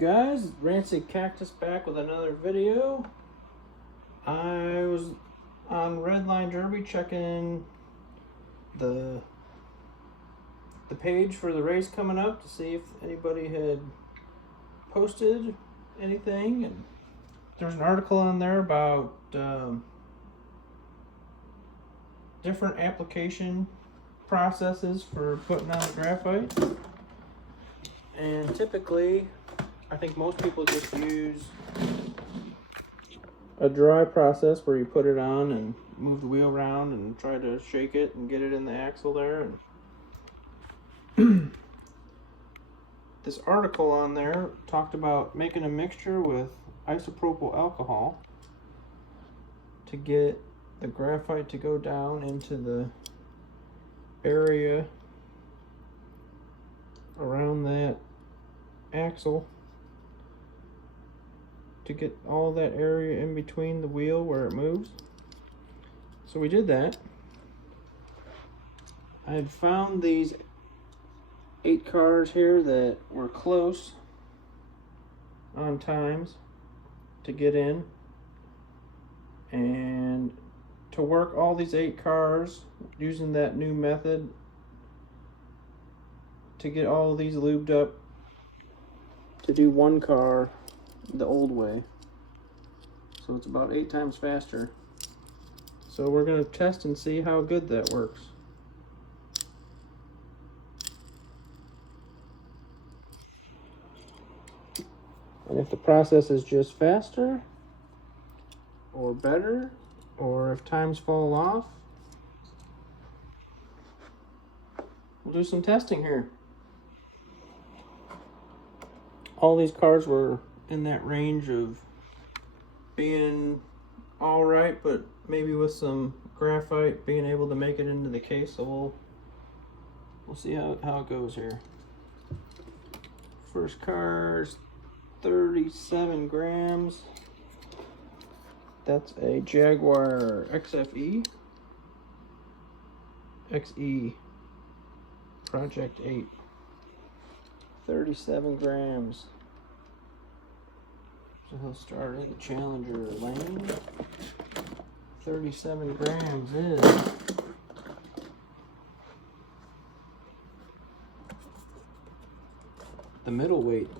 guys? Rancid Cactus back with another video. I was on Redline Derby checking the page for the race coming up to see if anybody had posted anything, and there's an article on there about different application processes for putting on the graphite. And typically, I think most people just use a dry process where you put it on and move the wheel around and try to shake it and get it in the axle there. And this article on there talked about making a mixture with isopropyl alcohol to get the graphite to go down into the area around that axle, to get all that area in between the wheel where it moves. So we did that. I had found these 8 cars here that were close on times to get in, and to work all these 8 cars using that new method to get all these lubed up to do 1 car the old way. So it's about 8 times faster. So we're going to test and see how good that works. And if the process is just faster or better, or if times fall off, we'll do some testing here. All these cars were in that range of being all right, but maybe with some graphite being able to make it into the case. So we'll see how it goes here. First car's 37 grams. That's a Jaguar XFE XE Project 8. 37 grams. So he'll start in the Challenger lane. 37 grams is the middleweight.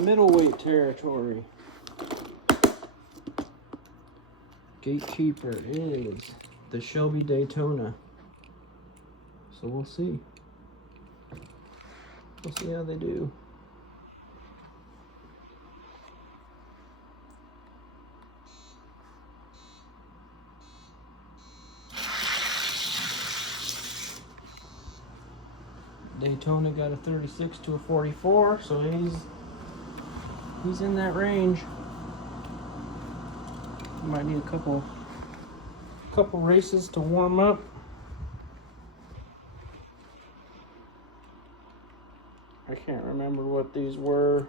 Middleweight territory. Gatekeeper is the Shelby Daytona. So we'll see. We'll see how they do. Daytona got a 36 to a 44, so he's in that range. Might need a couple races to warm up. I can't remember what these were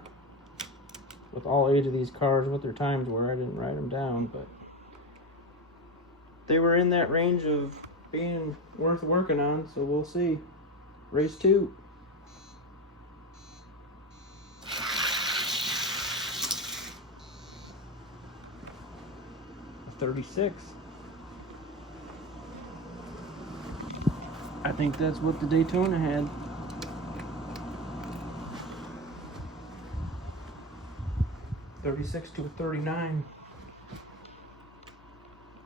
with all 8 of these cars, what their times were. I didn't write them down, but they were in that range of being worth working on, so we'll see. Race 2. A 36. I think that's what the Daytona had. $36 to a 39.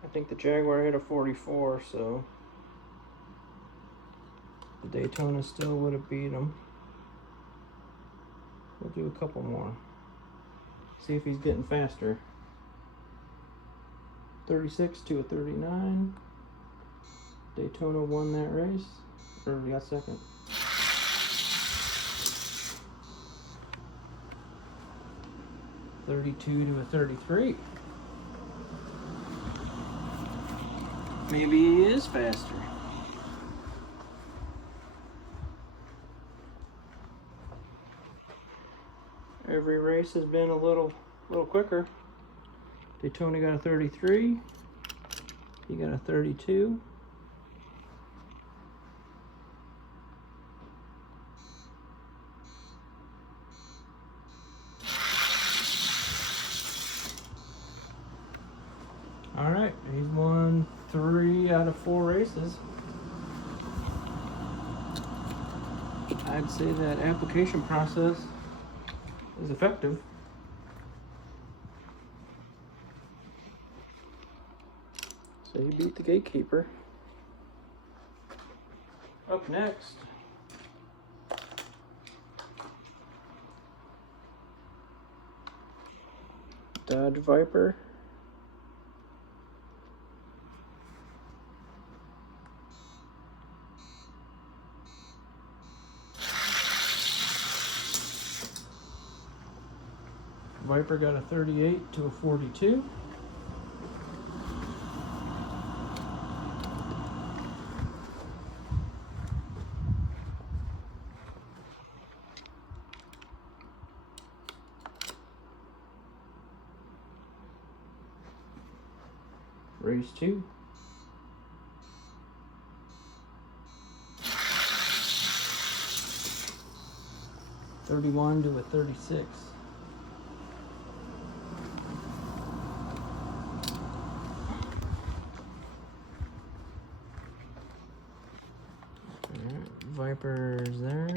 I think the Jaguar had a 44, so the Daytona still would have beat him. We'll do a couple more. See if he's getting faster. 36 to a 39. Daytona won that race, or got second. $32 to a 33. Maybe he is faster. Every race has been a little quicker. Daytona got a 33. He got a 32. he's won 3 out of 4 races. I'd say that application process is effective. So you beat the gatekeeper. Up next, Dodge Viper. Viper got a 38 to a 42. Race 2. $31 to a 36. Viper's there.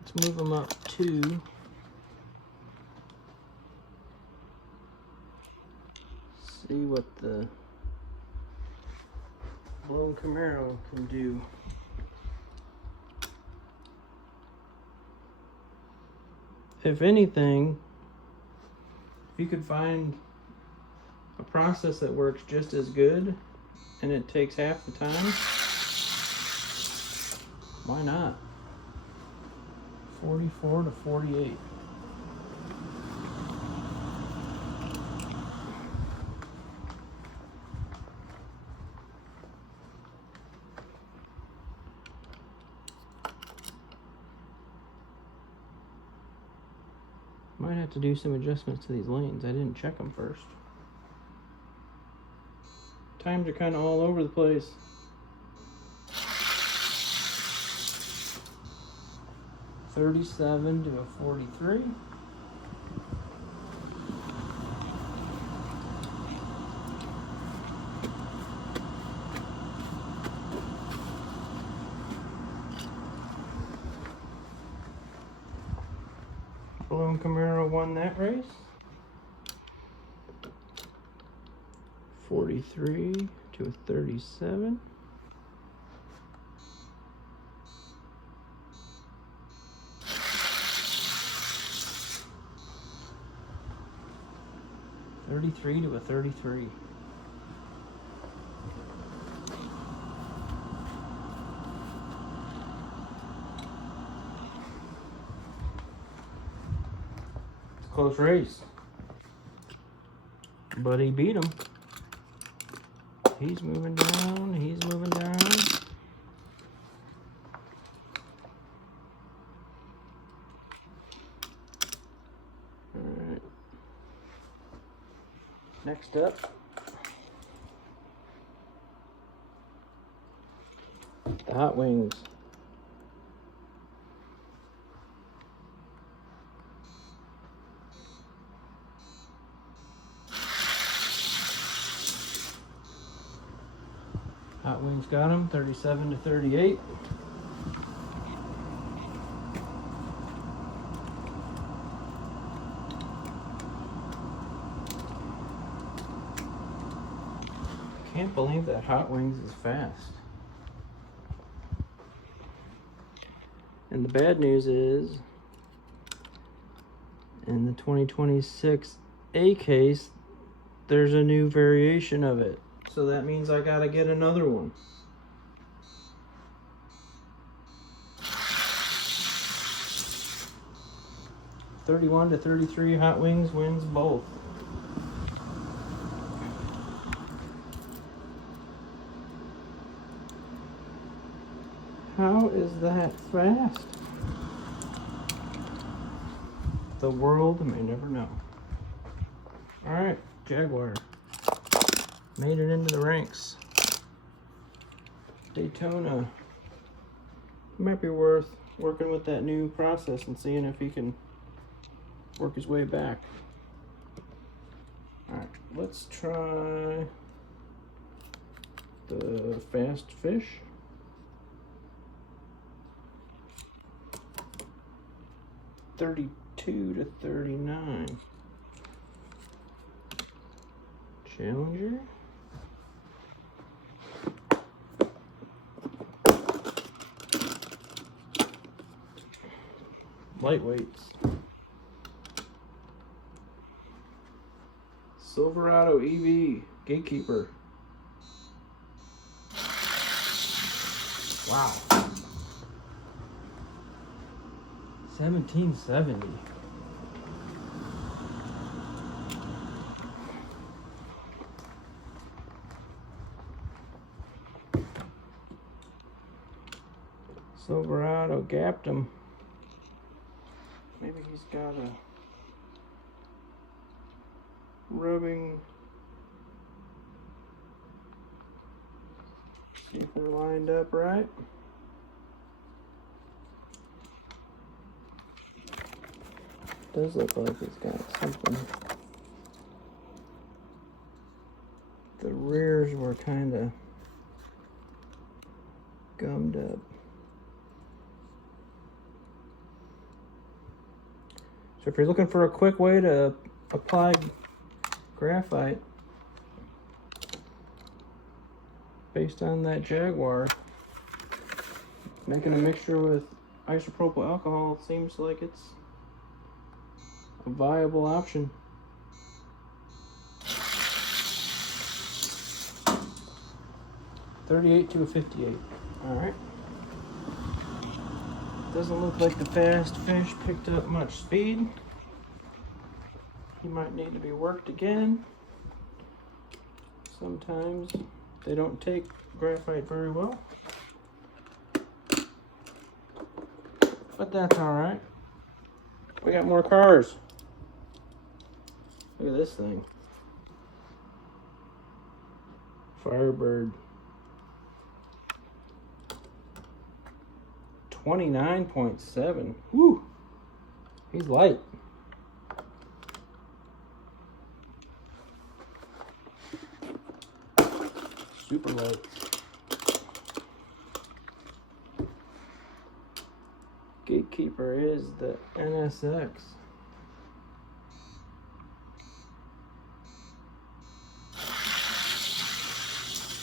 Let's move them up 2. See what the blown Camaro can do. If anything, if you could find a process that works just as good and it takes half the time, why not? 44 to 48. Might have to do some adjustments to these lanes. I didn't check them first. Times are kind of all over the place. $37 to a 43. Blown Camaro won that race. 43 to a 37. $33 to a 33. Close race, but he beat him. He's moving down, he's moving down. Alright. Next up, the Hot Wings. Hot Wings got him, 37 to 38. Can't believe that Hot Wings is fast. And the bad news is, in the 2026 A case, there's a new variation of it. So that means I gotta get another one. $31 to 33, Hot Wings wins both. How is that fast? The world may never know. Alright, Jaguar. Made it into the ranks. Daytona. Might be worth working with that new process and seeing if he can work his way back. Alright, let's try the fast fish. $32 to $39. Challenger. Lightweights. Silverado EV Gatekeeper. Wow. 1770. Silverado gapped him. Maybe he's got a rubbing. See if we're lined up right. Does look like he's got something. The rears were kind of gummed up. So if you're looking for a quick way to apply graphite based on that Jaguar, making a mixture with isopropyl alcohol seems like it's a viable option. $38 to $58. All right. Doesn't look like the fast fish picked up much speed. He might need to be worked again. Sometimes they don't take graphite very well, but that's all right. We got more cars. Look at this thing. Firebird. 29.7. Woo! He's light. Super light. Gatekeeper is the NSX.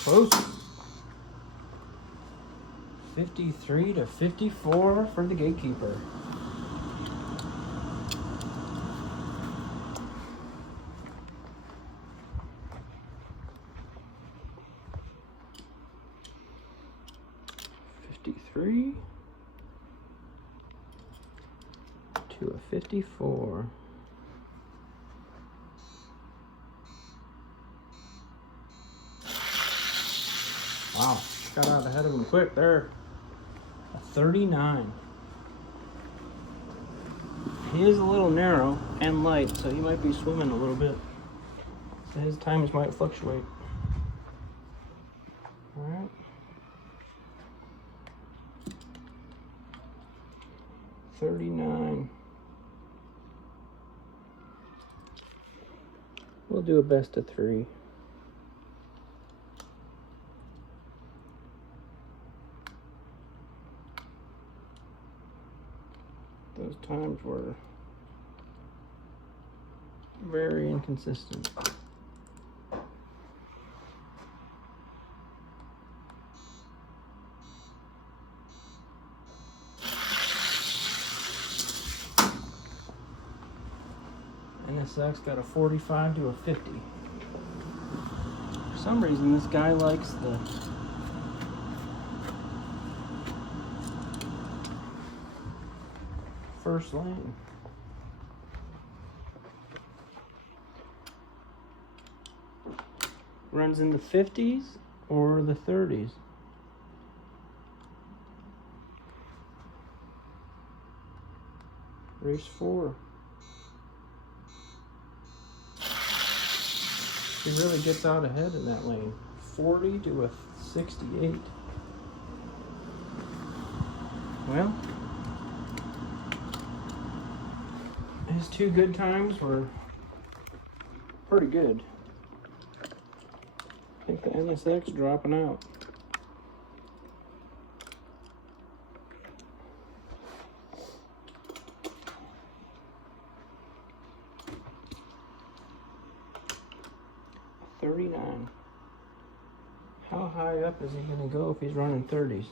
Close. 53 to 54 for the Gatekeeper. $53 to a 54. Wow, got out ahead of him quick there. A 39. He is a little narrow and light, so he might be swimming a little bit. So his times might fluctuate. All right. $39. We'll do a best of 3. Those times were very inconsistent. NSX got a 45 to a 50. For some reason, this guy likes the first lane. Runs in the 50s or the 30s. Race 4. He really gets out ahead in that lane. 40 to a 68. Well, his 2 good times were pretty good. I think the NSX dropping out. $39. How high up is he gonna go if he's running 30s?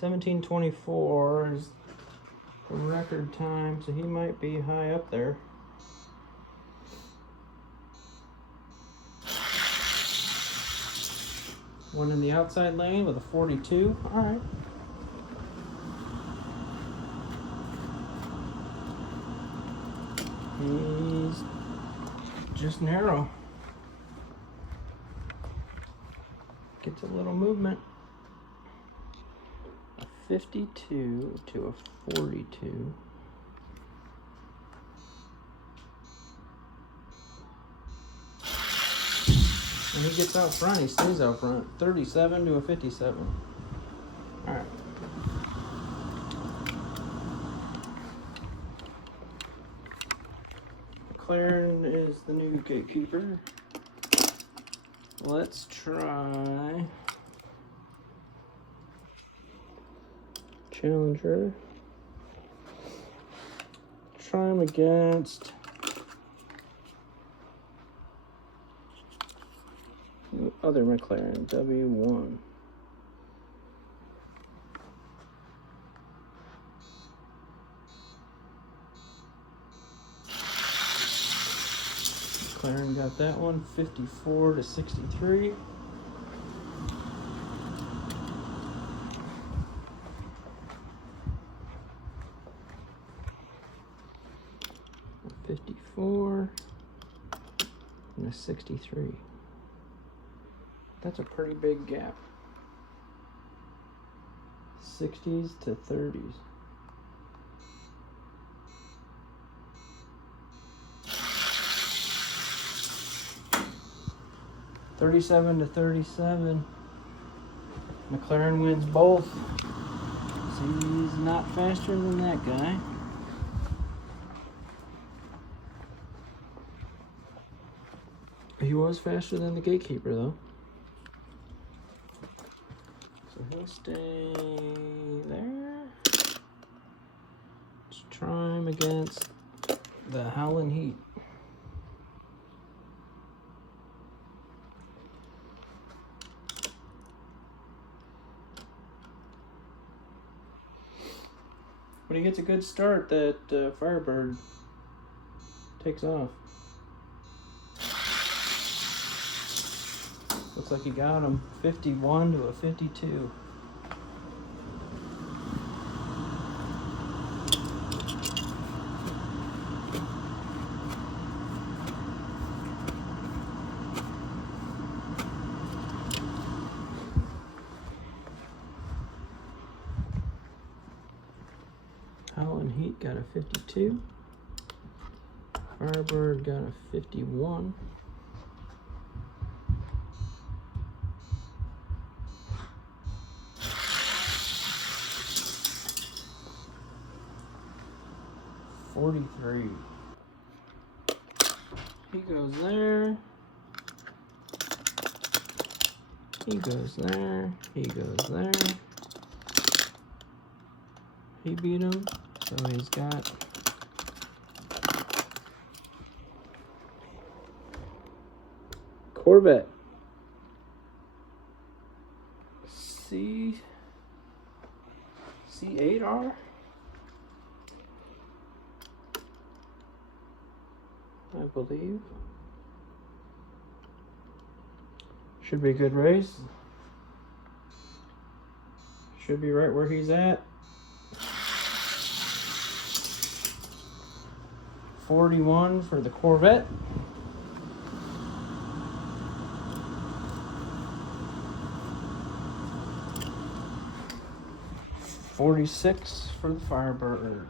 17:24 is the record time, so he might be high up there. One in the outside lane with a 42. All right. He's just narrow. Gets a little movement. A 52 to a 42. And he gets out front, he stays out front. 37 to a 57. All right. McLaren is the new gatekeeper. Let's try Challenger. Try him against other McLaren, W1. McLaren got that one, 54 to 63. A 54 and a 63. That's a pretty big gap. 60s to 30s. $37 to 37. McLaren wins both. See, he's not faster than that guy. He was faster than the gatekeeper, though. So he'll stay there. Let's try him against the Howling Heat. When he gets a good start, that Firebird takes off. Looks like he got him 51 to a 52. Howling Heat got a 52. Firebird got a 51. $43. He goes there. He goes there. He goes there. He beat him, so he's got Corvette. C8R? I believe. Should be a good race. Should be right where he's at. 41 for the Corvette. $46 for the Firebird.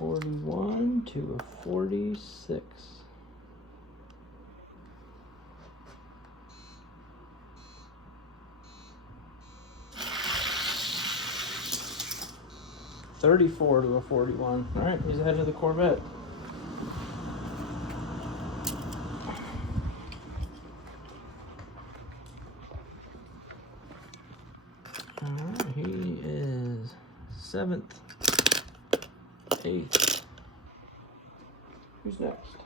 $41 to a $46. 34 to a 41. All right, he's ahead of the Corvette. All right, he is 7th, 8th. Who's next?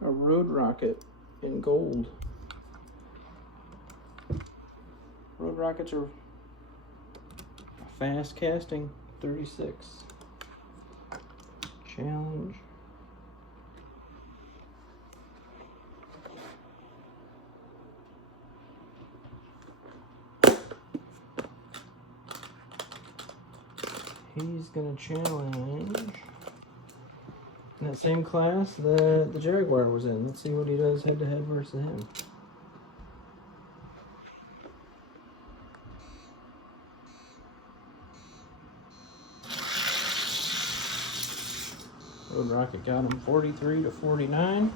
A Road Rocket in gold. Road Rockets are fast casting, 36. Challenge. He's gonna challenge in that same class that the Jaguar was in. Let's see what he does head to head versus him. Road Rocket got him 43 to 49.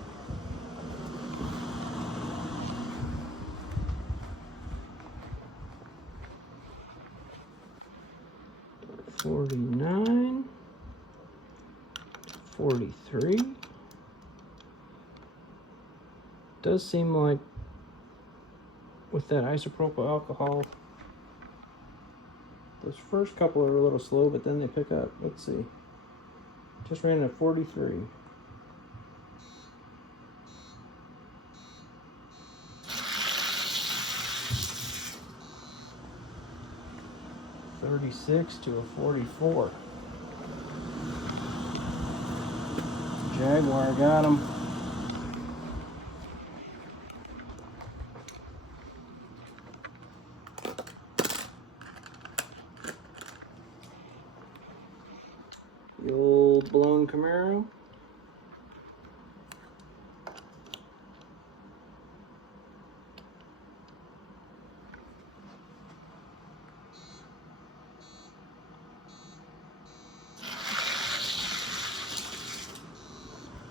$49, $43. Does seem like with that isopropyl alcohol, those first couple are a little slow, but then they pick up. Let's see. Just ran at 43. $36 to a 44. Jaguar got him. The old blown Camaro.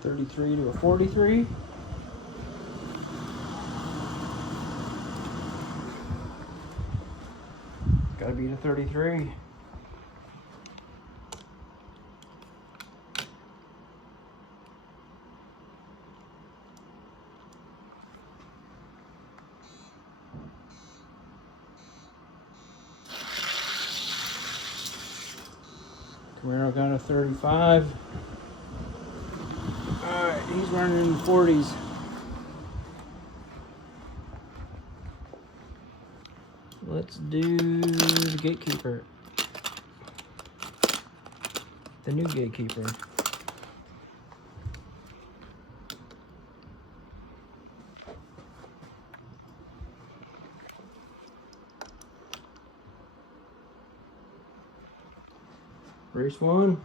$33 to a 43. Gotta beat a 33. Camaro got a 35. Alright, he's running in the 40s. Let's do the Gatekeeper. The new Gatekeeper. Race 1.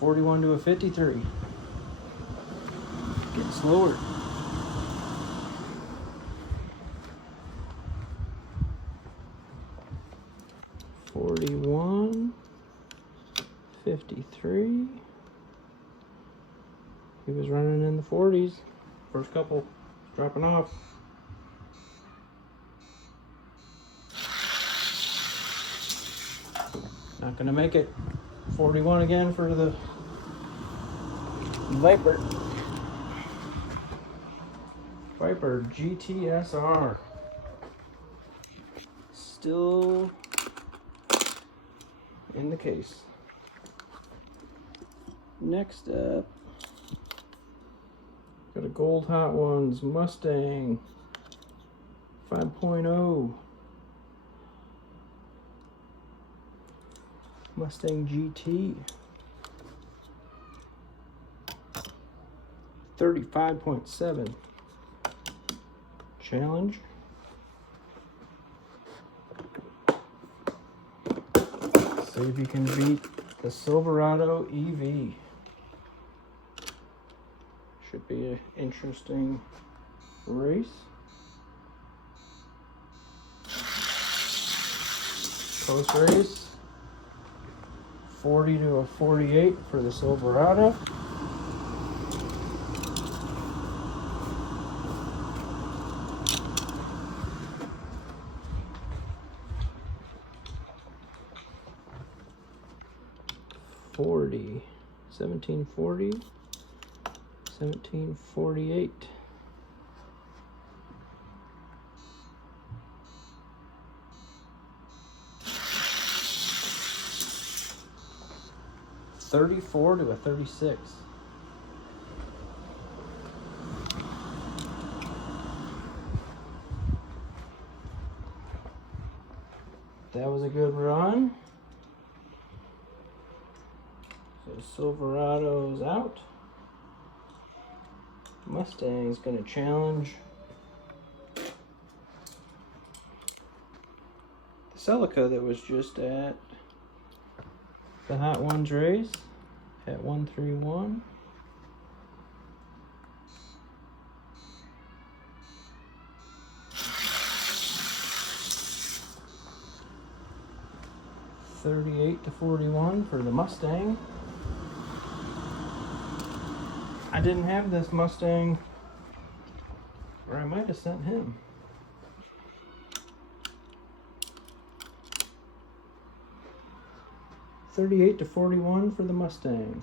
$41 to a 53. Getting slower. $41, $53. He was running in the 40s. First couple dropping off. Not gonna make it. 41 again for the Viper. Viper GTSR. Still in the case. Next up, got a Gold Hot Ones Mustang 5.0. Mustang GT. 35.7. Challenge. See if you can beat the Silverado EV. Should be an interesting race. Close race. 40 to a 48 for the Silverado. 1740, 1740, 1748. $34 to a $36. That was a good run. So Silverado's out. Mustang's gonna challenge the Celica that was just at the Hot Ones race at 131. $38 to $41 for the Mustang. I didn't have this Mustang, or I might have sent him. $38 to $41 for the Mustang.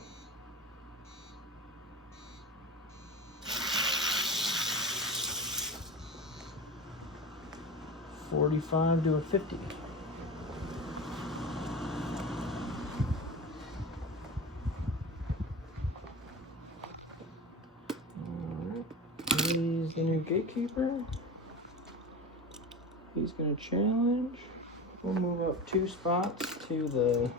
$45 to a $50. He's the new gatekeeper. He's going to challenge. We'll move up 2 spots to the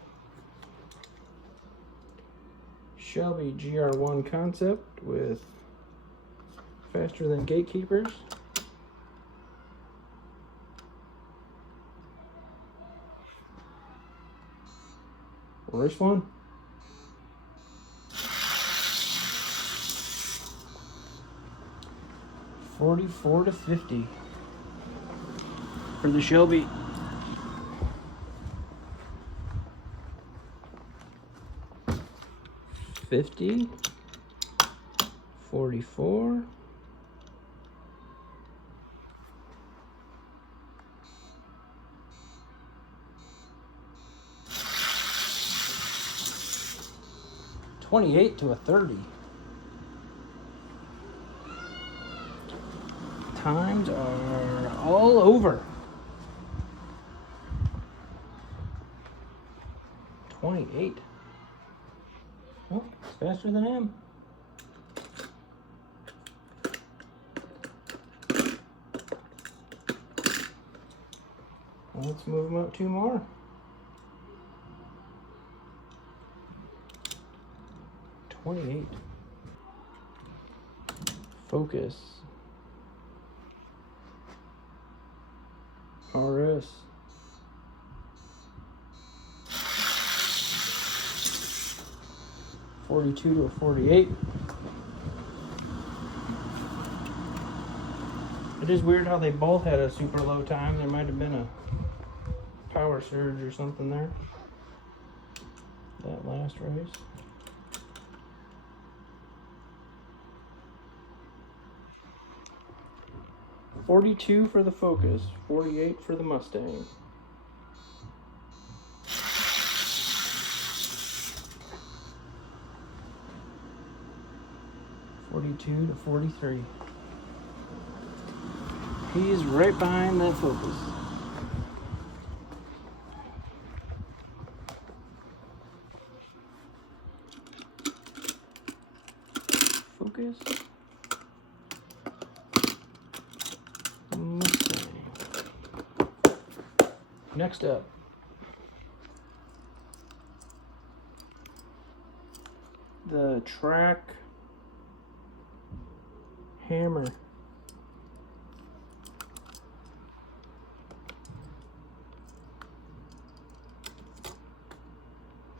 Shelby GR1 concept with faster than gatekeepers. Race 1. $44 to $50 for the Shelby. $50, $44, $28 to a $30. Times are all over. 28. Oh, it's faster than him. Let's move him up 2 more. $28. Focus. RS. $42 to a $48. It is weird how they both had a super low time. There might have been a power surge or something there. That last race. $42 for the Focus, $48 for the Mustang. $42 to $43. He's right behind that Focus. Focus. Mustang. Next up, the Track Hammer.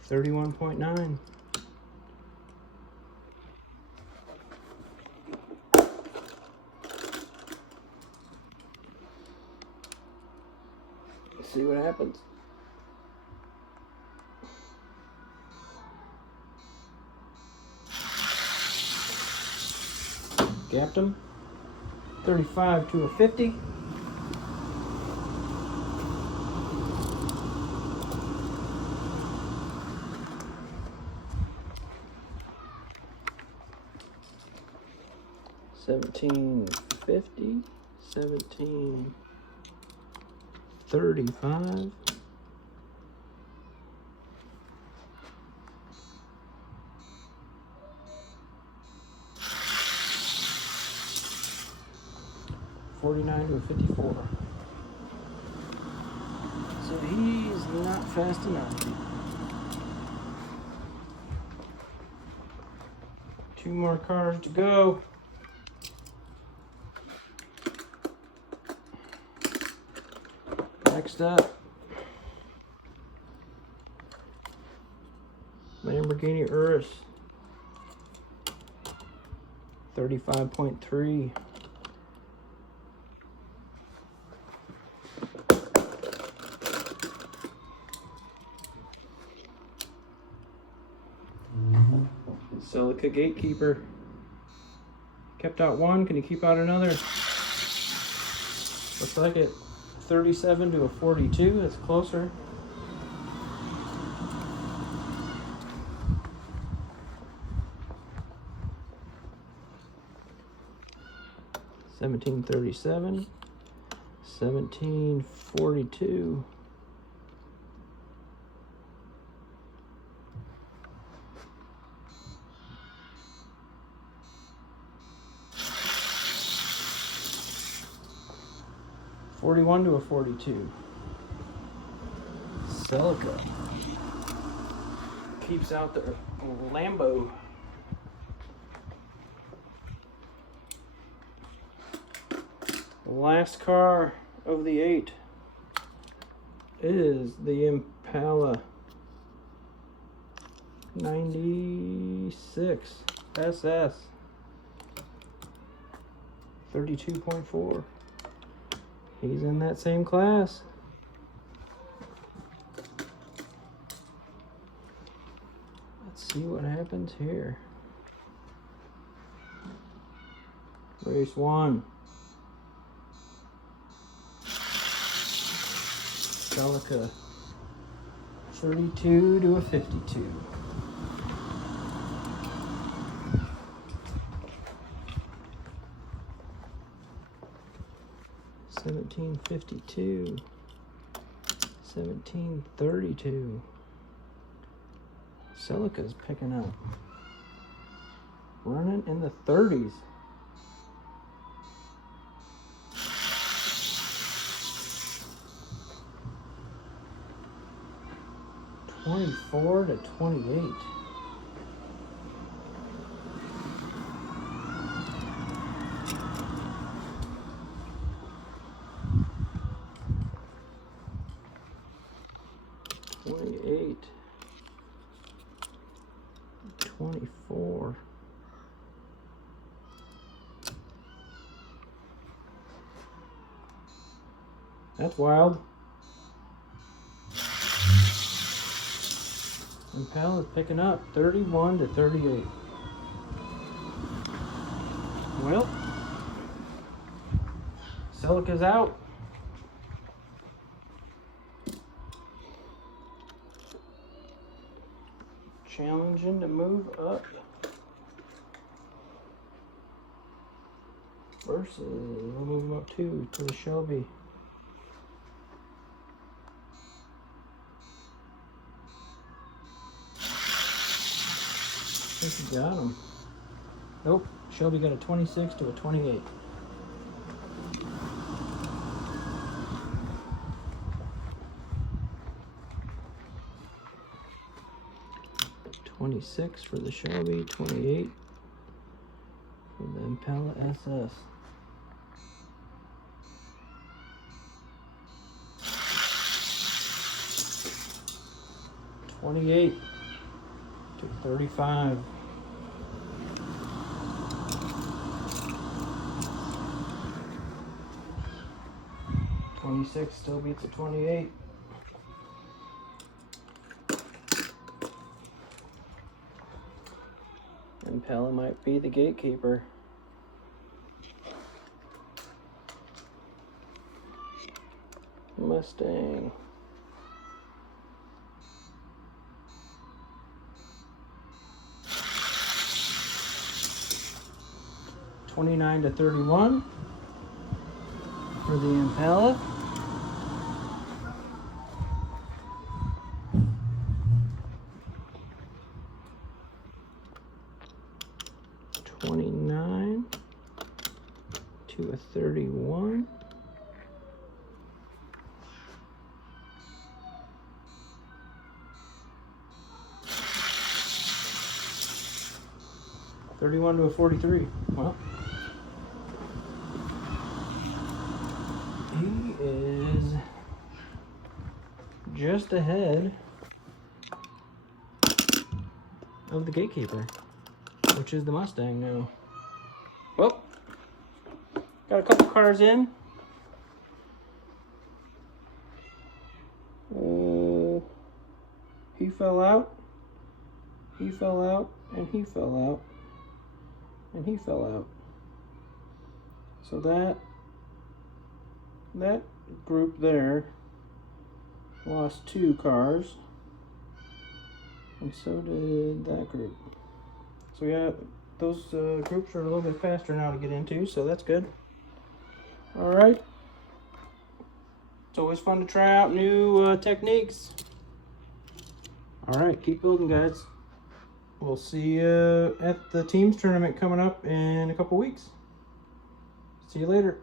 $31.9. Let's see what happens. Gapped him. 35 to a 50. 1750, 1735, 49 to a 54. So he's not fast enough. 2 more cars to go. Next up, Lamborghini Urus, 35.3. Silica Gatekeeper. Kept out one. Can you keep out another? Looks like it. 37 to a 42. That's closer. $17.37, $17.42. $41 to a 42. Silica keeps out the Lambo. Last car of the 8 is the Impala 96 SS 32.4. He's in that same class. Let's see what happens here. Race 1. Celica 32 to a 52. $17.52, $17.32. Silica's picking up. Running in the 30s. $24 to $28. $28, $24. That's wild. Impala is picking up 31 to 38. Well, Silica's out. Challenging to move up versus, we'll move him up to the Shelby. I think he got him. Nope, Shelby got a 26 to a 28. $26 for the Shelby, $28 for the Impala SS. $28 to $35. $26 still beats a $28. Impala might be the gatekeeper. Mustang. 29 to 31 for the Impala. To a 31. To a 43. Well, he is just ahead of the gatekeeper, which is the Mustang now. Well, got a couple cars in. He fell out. He fell out, and he fell out, and he fell out. So that group there lost 2 cars, and so did that group. So yeah, those groups are a little bit faster now to get into, so that's good. All right. It's always fun to try out new techniques. All right, keep building, guys. We'll see you at the teams tournament coming up in a couple weeks. See you later.